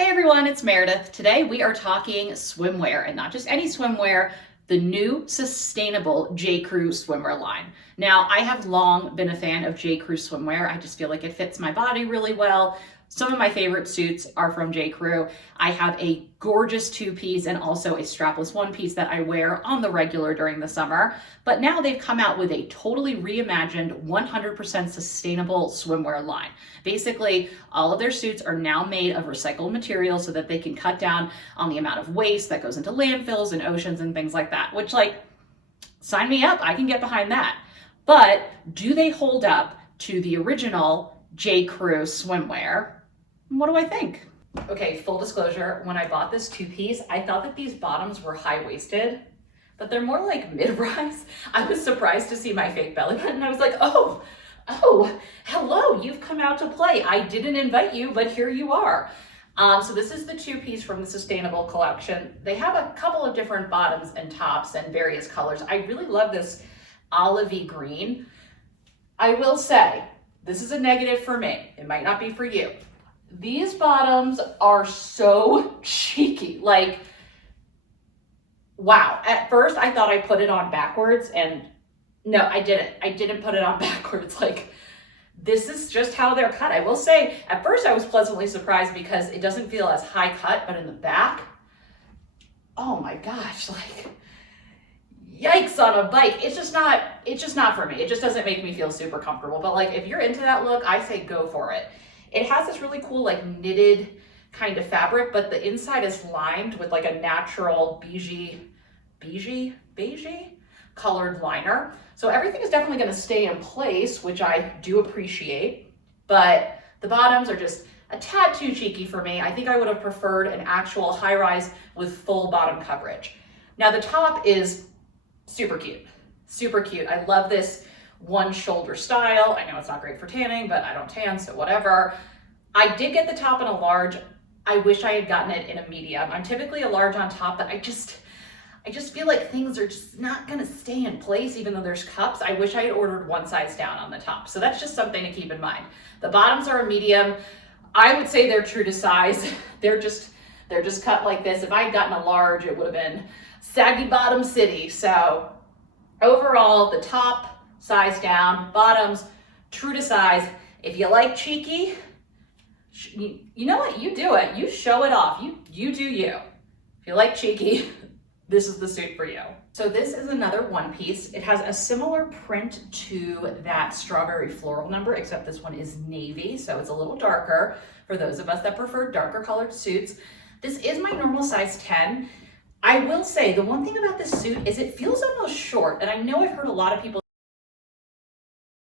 Hey everyone, it's Meredith. Today we are talking swimwear, and not just any swimwear, the new sustainable J.Crew swimwear line. Now, I have long been a fan of J.Crew swimwear. I just feel like it fits my body really well. Some of my favorite suits are from J.Crew. I have a gorgeous two-piece and also a strapless one-piece that I wear on the regular during the summer. But now they've come out with a totally reimagined 100% sustainable swimwear line. Basically, all of their suits are now made of recycled materials so that they can cut down on the amount of waste that goes into landfills and oceans and things like that, which, like, sign me up, I can get behind that. But do they hold up to the original J.Crew swimwear? What do I think? Okay, full disclosure, when I bought this two-piece, I thought that these bottoms were high-waisted, but they're more like mid-rise. I was surprised to see my fake belly button. I was like, oh, hello, you've come out to play. I didn't invite you, but here you are. So this is the two-piece from the Sustainable collection. They have a couple of different bottoms and tops and various colors. I really love this olivey green. I will say, this is a negative for me. It might not be for you. These bottoms are so cheeky. Like, wow. At first, I thought I put it on backwards, and no, I didn't. I didn't put it on backwards. Like, this is just how they're cut. I will say, at first, I was pleasantly surprised because it doesn't feel as high cut, but in the back, oh my gosh, like, yikes on a bike. It's just not for me. It just doesn't make me feel super comfortable. But like, if you're into that look, I say go for it. It has this really cool, like, knitted kind of fabric, but the inside is lined with like a natural beigey colored liner. So everything is definitely going to stay in place, which I do appreciate, but the bottoms are just a tad too cheeky for me. I think I would have preferred an actual high rise with full bottom coverage. Now the top is super cute, super cute. I love this one shoulder style. I know it's not great for tanning, but I don't tan, so whatever. I did get the top in a large. I wish I had gotten it in a medium. I'm typically a large on top, but I just feel like things are just not gonna stay in place even though there's cups. I wish I had ordered one size down on the top. So that's just something to keep in mind. The bottoms are a medium. I would say they're true to size. They're just cut like this. If I had gotten a large, it would have been saggy bottom city. So overall, the top, size down, bottoms, true to size. If you like cheeky, you know what? You do it. You show it off. You do you. If you like cheeky, this is the suit for you. So this is another one piece. It has a similar print to that strawberry floral number, except this one is navy, so it's a little darker for those of us that prefer darker colored suits. This is my normal size 10. I will say the one thing about this suit is it feels almost short, and I know I've heard a lot of people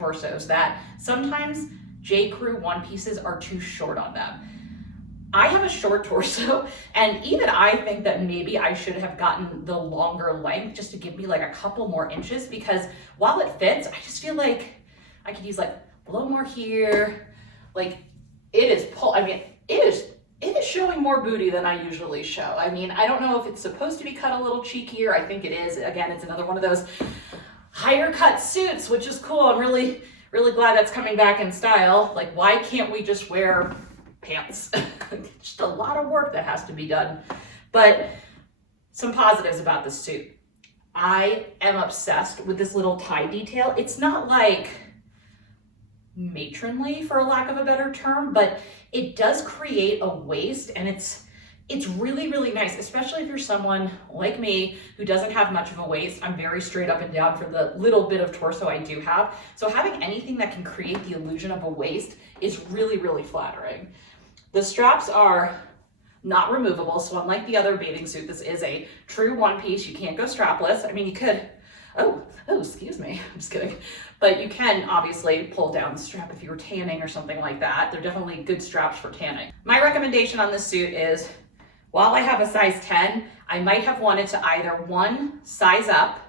torsos that sometimes J.Crew one pieces are too short on them. I have a short torso, and even I think that maybe I should have gotten the longer length just to give me like a couple more inches, because while it fits, I just feel like I could use like a little more here. Like, it is it is showing more booty than I usually show. I mean, I don't know if it's supposed to be cut a little cheekier. I think it is. Again, it's another one of those higher cut suits, which is cool. I'm really glad that's coming back in style. Like, why can't we just wear pants? Just a lot of work that has to be done. But some positives about this suit. I am obsessed with this little tie detail. It's not like matronly, for a lack of a better term, but it does create a waist, and it's really nice, especially if you're someone like me who doesn't have much of a waist. I'm very straight up and down for the little bit of torso I do have. So having anything that can create the illusion of a waist is really flattering. The straps are not removable, so unlike the other bathing suit, this is a true one piece. You can't go strapless. I mean, you could, oh, excuse me, I'm just kidding. But you can obviously pull down the strap if you were tanning or something like that. They're definitely good straps for tanning. My recommendation on this suit is, while I have a size 10, I might have wanted to either one, size up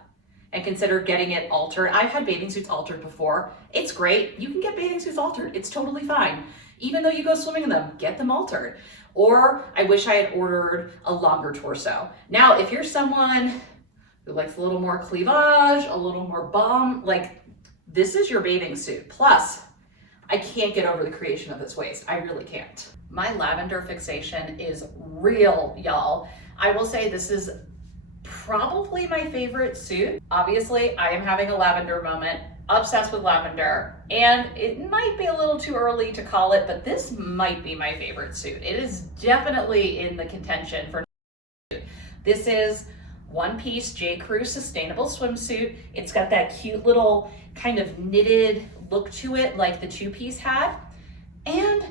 and consider getting it altered. I've had bathing suits altered before. It's great. You can get bathing suits altered. It's totally fine. Even though you go swimming in them, get them altered. Or I wish I had ordered a longer torso. Now, if you're someone who likes a little more cleavage, a little more bum, like, this is your bathing suit. Plus, I can't get over the creation of this waist. I really can't. My lavender fixation is real, y'all. I will say this is probably my favorite suit. Obviously, I am having a lavender moment, obsessed with lavender, and it might be a little too early to call it, but this might be my favorite suit. It is definitely in the contention for this is one-piece J.Crew sustainable swimsuit. It's got that cute little kind of knitted look to it like the two-piece had. And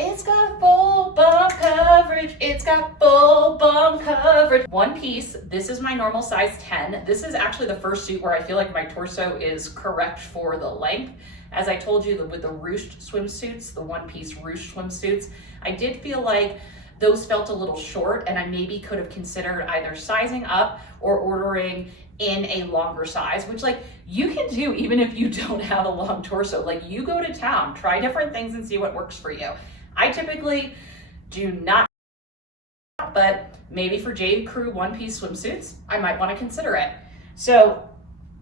it's got full bum coverage. It's got full bum coverage. One piece, this is my normal size 10. This is actually the first suit where I feel like my torso is correct for the length. As I told you with the Ruched swimsuits, the one-piece Ruched swimsuits, I did feel like those felt a little short and I maybe could have considered either sizing up or ordering in a longer size, which like you can do even if you don't have a long torso. Like you go to town, try different things and see what works for you. I typically do not, but maybe for J.Crew one-piece swimsuits, I might want to consider it. So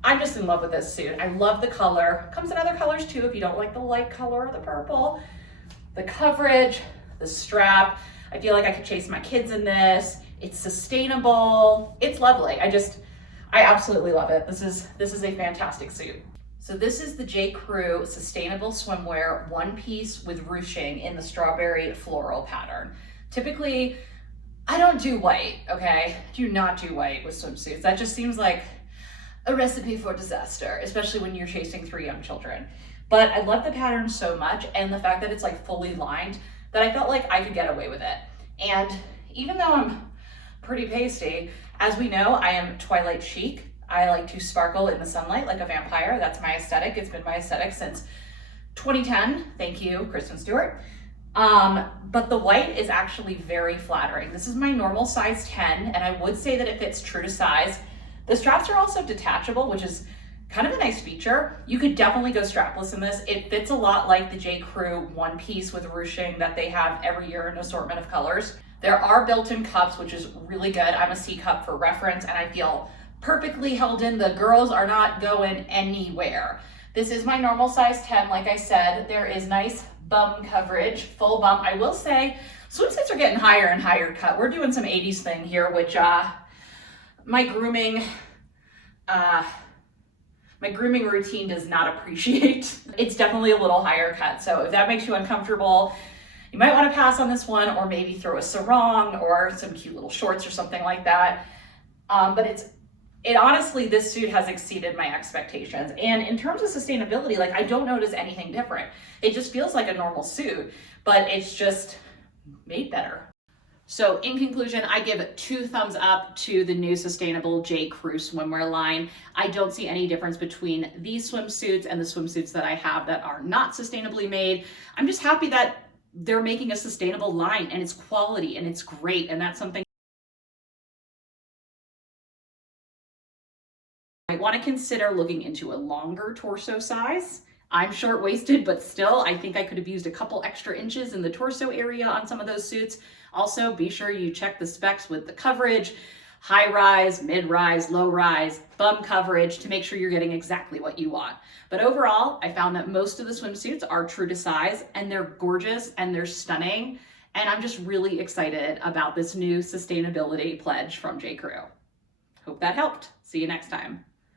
I'm just in love with this suit. I love the color. Comes in other colors too if you don't like the light color or the purple. The coverage, the strap. I feel like I could chase my kids in this. It's sustainable. It's lovely. I absolutely love it. This is a fantastic suit. So this is the J.Crew sustainable swimwear one piece with ruching in the strawberry floral pattern. Typically, I don't do white, okay? Do not do white with swimsuits. That just seems like a recipe for disaster, especially when you're chasing 3 young children. But I love the pattern so much and the fact that it's like fully lined that I felt like I could get away with it. And even though I'm pretty pasty, as we know, I am Twilight chic. I like to sparkle in the sunlight like a vampire. That's my aesthetic. It's been my aesthetic since 2010. Thank you, Kristen Stewart. But the white is actually very flattering. This is my normal size 10, and I would say that it fits true to size. The straps are also detachable, which is kind of a nice feature. You could definitely go strapless in this. It fits a lot like the J.Crew one piece with ruching that they have every year in an assortment of colors. There are built-in cups, which is really good. I'm a C cup for reference, and I feel perfectly held in. The girls are not going anywhere. This is my normal size 10. Like I said, there is nice bum coverage, full bum. I will say swimsuits are getting higher and higher cut. We're doing some 80s thing here, which my grooming routine does not appreciate. It's definitely a little higher cut. So if that makes you uncomfortable, you might want to pass on this one, or maybe throw a sarong or some cute little shorts or something like that. But it honestly, this suit has exceeded my expectations. And in terms of sustainability, like I don't notice anything different. It just feels like a normal suit, but it's just made better. So in conclusion, I give 2 thumbs up to the new sustainable J.Crew swimwear line. I don't see any difference between these swimsuits and the swimsuits that I have that are not sustainably made. I'm just happy that they're making a sustainable line and it's quality and it's great. And that's something I might want to consider looking into a longer torso size. I'm short-waisted, but still, I think I could have used a couple extra inches in the torso area on some of those suits. Also, be sure you check the specs with the coverage, high rise, mid rise, low rise, bum coverage to make sure you're getting exactly what you want. But overall, I found that most of the swimsuits are true to size and they're gorgeous and they're stunning. And I'm just really excited about this new sustainability pledge from J.Crew. Hope that helped. See you next time.